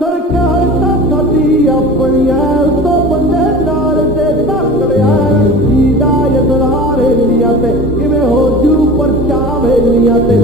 सरकार का साथी अपनी तो बंदे नाल से तकड़िया सीधा यदरार हेलिया ते किवें हो जू परचा वेलिया ते